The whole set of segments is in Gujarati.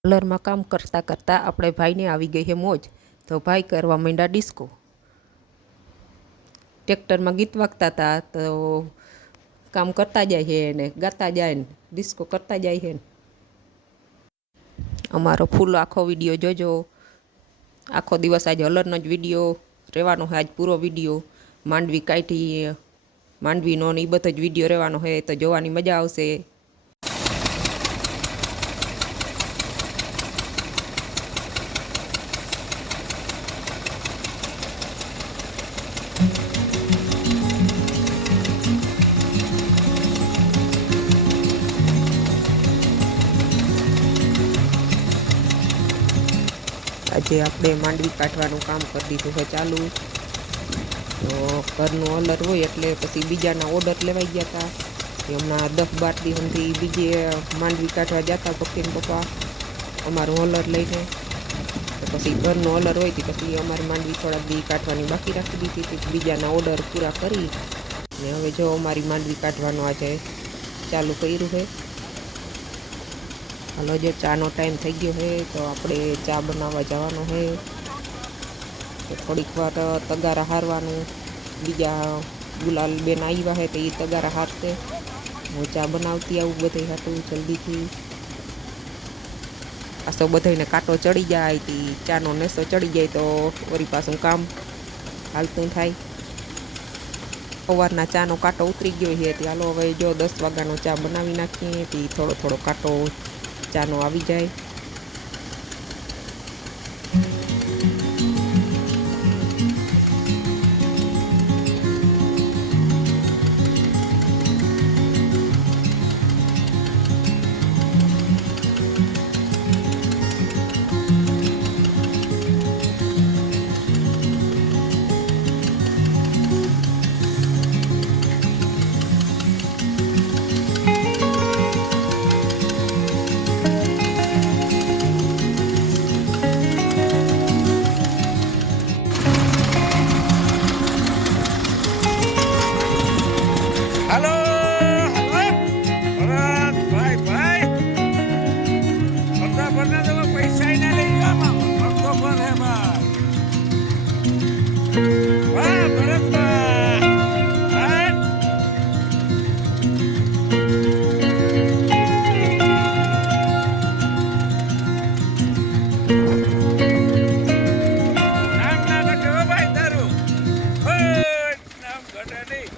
પાર્લરમાં કામ કરતાં કરતાં આપણે ભાઈને આવી ગઈ છે મોજ, તો ભાઈ કરવા માંડ્યા ડિસ્કો. ટ્રેક્ટરમાં ગીત વાગતા હતા તો કામ કરતા જાય છે ને ગાતા જાય ને ડિસ્કો કરતા જાય છે. અમારો ફૂલ આખો વિડીયો જોજો. આખો દિવસ આજે હલરનો જ વિડીયો રહેવાનો છે, આજ પૂરો વિડીયો. માંડવી કાઢી માંડવીનો ને એ બધો જ વિડીયો રહેવાનો છે, તો જોવાની મજા આવશે. આજે આપણે માંડવી કાઢવાનું કામ કરી દીધું છે ચાલુ. તો ઘરનું ઓર્ડર હોય એટલે પછી બીજાના ઓર્ડર લેવાઈ ગયા હતા. હમણાં 10-12 દી સુધી બીજે માંડવી કાઢવા જતા પક્ષીને પપ્પા અમારું ઓર્ડર લઈને. તો પછી ઘરનું ઓર્ડર હોય તો પછી અમારી માંડવી થોડાક દી કાઢવાની બાકી રાખી દીધી હતી. બીજાના ઓર્ડર પૂરા કરી ને હવે જો અમારી માંડવી કાઢવાનું આજે ચાલુ કર્યું છે. હાલો, જો ચાનો ટાઈમ થઈ ગયો છે તો આપણે ચા બનાવવા જવાનો છે. તો થોડીક વાર તગારા હારવાનું. બીજા ગુલાલ બેન આવ્યા છે તો એ તગારા હારશે. હું ચા બનાવતી આવું બધે હાટું જલ્દીથી. પાછો બધાને કાંટો ચડી જાય તો ચાનો નેસો ચડી જાય તો વળી પાછું કામ હાલતું થાય. સવારના ચાનો કાંટો ઉતરી ગયો છે તો હાલો હવે જો 10 વાગ્યાનો ચા બનાવી નાખીએ તો થોડો થોડો કાંટો ચાનો આવી જાય. Halo, ભાઈ બધા તમે પૈસા ના લઈ ગયા ભરતો પર હે ભાઈ. વાહ ભરતભાઈ, નામ ના ઘટે ભાઈ તારું, નામ ઘટે નહીં.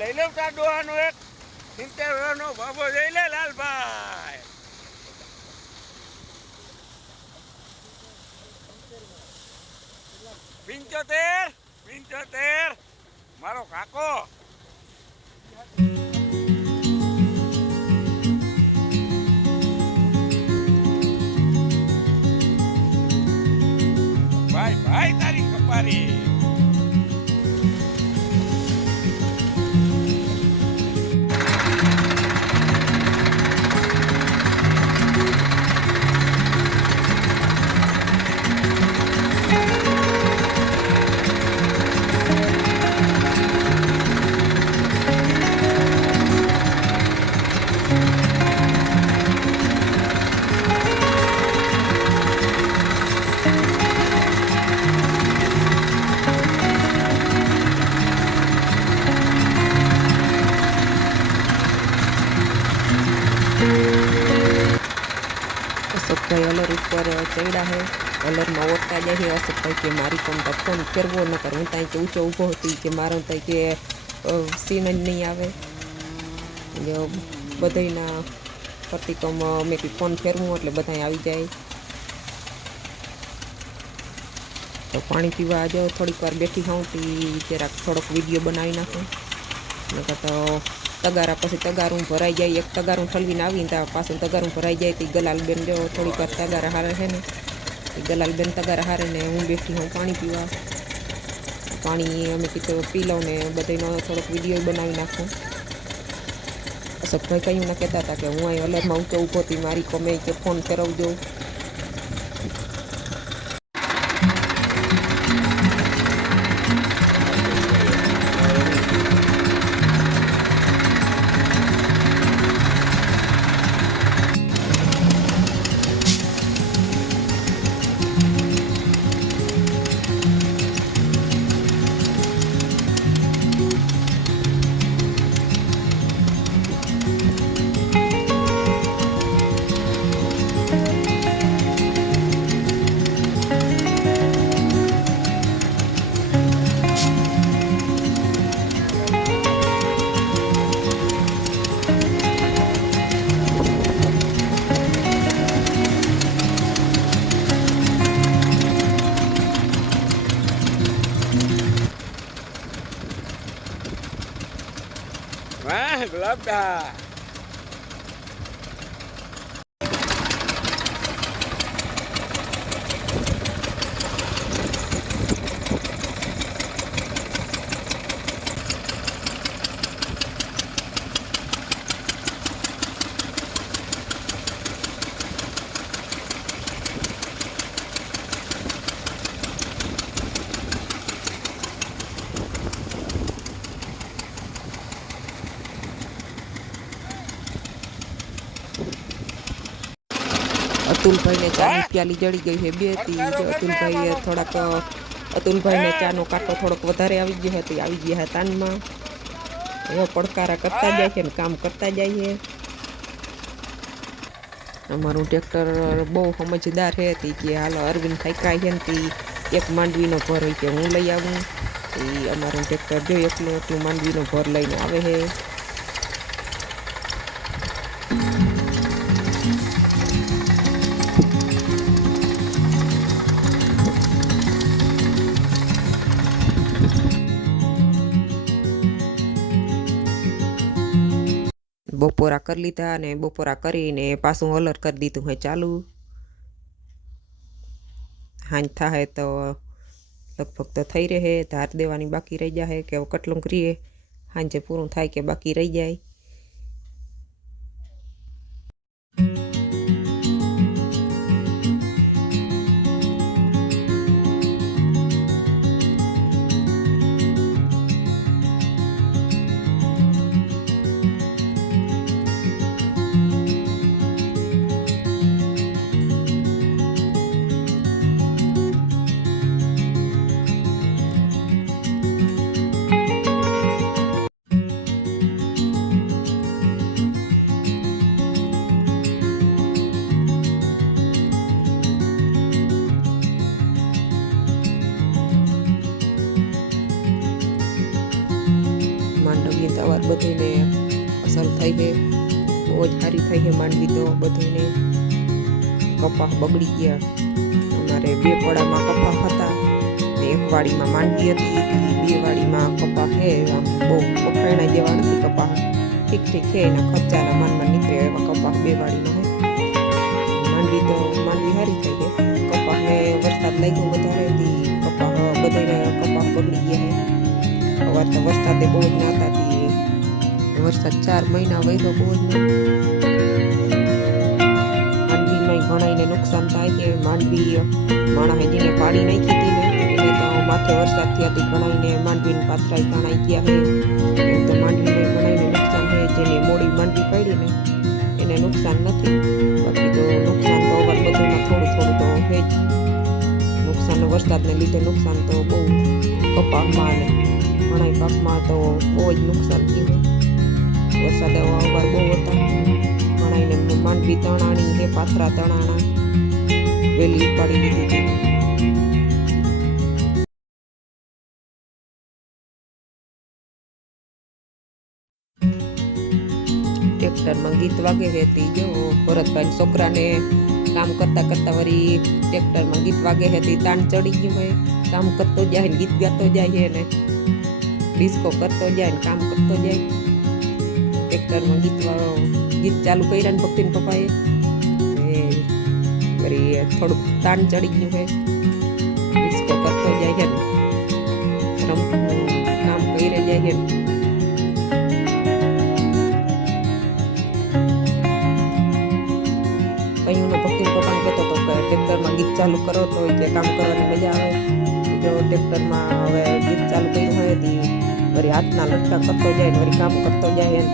લઈ લે તાર ડોહાનો એક 70 વર્ષનો બાબો લઈ લે લાલભાઈ. પિંચોતેર મારો કાકો. ભાઈ તારી કપારી. અશોકભાઈ અલર ઉપર ચડ્યા છે. અલરમાં ઓરતા જાય છે. અશોકભાઈ કે મારી કોમ તો ફોન ફેરવો ન કર, હું ત્યાં કે ઊંચો ઊભો હતી કે મારો ત્યાં કે સીન જ નહીં આવે. બધાના પ્રતિકમ મેં કે ફોન ફેરવું એટલે બધા આવી જાય. તો પાણી પીવા જો થોડીક વાર બેઠી હોઉં તો જરાક થોડોક વિડીયો બનાવી નાખું. નકર તો તગારા પછી તગારું ભરાઈ જાય. એક તગારું ઠલવીને આવીને ત્યાં પાછું તગારું ભરાઈ જાય તો ગલાલબેન જો થોડીક વાર તગારા હારે છે ને એ ગલાલબેન તગારા હારે ને હું બેઠી હોઉં પાણી પીવા. પાણી અમે કીધું પી લઉં ને બધાનો થોડોક વિડીયો બનાવી નાખું. હર્ષદભાઈ કયું ના કહેતા હતા કે હું અહીં અલરમાં ઊભો હતી, મારી કોમે કે ફોન કરાવજો. વાહ ગુલાબડા. અતુલભાઈને ચાની પ્યાલી જડી ગઈ છે 2 હતી. અતુલભાઈ થોડાક અતુલભાઈને ચાનો કાંટો થોડોક વધારે આવી ગયો હતો, આવી ગયા હતા તાનમાં. એવો પડકારા કરતા જાય છે ને કામ કરતા જાય છે. અમારું ટ્રેક્ટર બહુ સમજદાર છે કે હાલો અરવિંદ થાક્યા છે ને એક માંડવીનો ભર હોય કે હું લઈ આવું. એ અમારું ટ્રેક્ટર જો એટલું માંડવીનો ભર લઈને આવે છે. બપોરા કરી લીધા અને બપોરા કરીને પાછું હલર કરી દીધું હે ચાલુ. હાંજ થાય તો લગભગ તો થઈ રહે, ધાર દેવાની બાકી રહી જાય કે કેટલું કરીએ હાંજે પૂરું થાય કે બાકી રહી જાય. માંડવી તવાર બધીને અસર થઈ છે, બહુ જ સારી થઈ છે માંડવી તો બધીને. કપાસ બગડી ગયા. અમારે 2 પડામાં કપાસ હતા, એક વાડીમાં માંડવી હતી, 2 વાડીમાં કપાસ છે. આમ બહુ પકડાણા જેવા નથી કપાસ, ઠીક ઠીક છે. એના ખર્ચાના માનમાં નીકળે એવા કપાસ 2 વાડીમાં છે. માંડવી સારી થઈ છે. કપાસને વરસાદ લાગ્યો વધારે હતી, કપાસ બધાને કપાસ બગડી ગયા છે. અવાર તો વરસાદે બહુ જ ના થતી, વરસાદ 4 મહિના વહ્યો બહુ જ. માંડવીમાં ઘણાઈને નુકસાન થાય છે. માંડવી માણસે જેને પાડી નાખી હતી ને એને તો માથે વરસાદ થયાથી ઘણાઈને માંડવીને પાથરાઈ તણાઈ ગયા છે. એમ તો માંડવીને ઘણાઈને નુકસાન છે. જેને મોડી માંડવી પડી ને એને નુકસાન નથી, બાકી તો નુકસાન તો અવાર બધામાં થોડું તો છે જ. નુકસાન વરસાદને લીધે નુકસાન તો બહુ કપાસમાં ને ઘણા પાકમાં તો બહુ જ નુકસાન થયું. વરસાદ અવાર બહુ હતા. ઘણાઈને માંડવી તણાણી છે, પાથરા તણાણા, વેલી ઉપાડી લીધી હતી. ટ્રેક્ટરમાં ગીત વાગે હતી. જો ભરતભાઈ છોકરાને કામ કરતા કરતા વળી ટ્રેક્ટરમાં ગીત વાગે હતી. તાણ ચડી ગયું હોય, કામ કરતો જાય ને ગીત ગાતો જાય ને ડિસ્કો કરતો જાય ને કામ કરતો જાય. ટ્રેક્ટરમાં ગીત ચાલુ કર્યા ને ભક્તિન પપ્પાએ વળી થોડુંક તાણ ચડી ગયું હોય, ડિસ્કો કરતો જાય છે ને કામ કરી જાય છે. કયું ભક્તિ પપ્પાને કહેતો હતો કે ટ્રેક્ટરમાં ગીત ચાલુ કરો તો કે કામ કરવાની મજા આવે. જો ટ્રેક્ટરમાં હવે ગીત ચાલુ કર્યું હોય તો વળી હાથના લટકા કરતો જાય ને વળી કામ કરતો જાય એમ.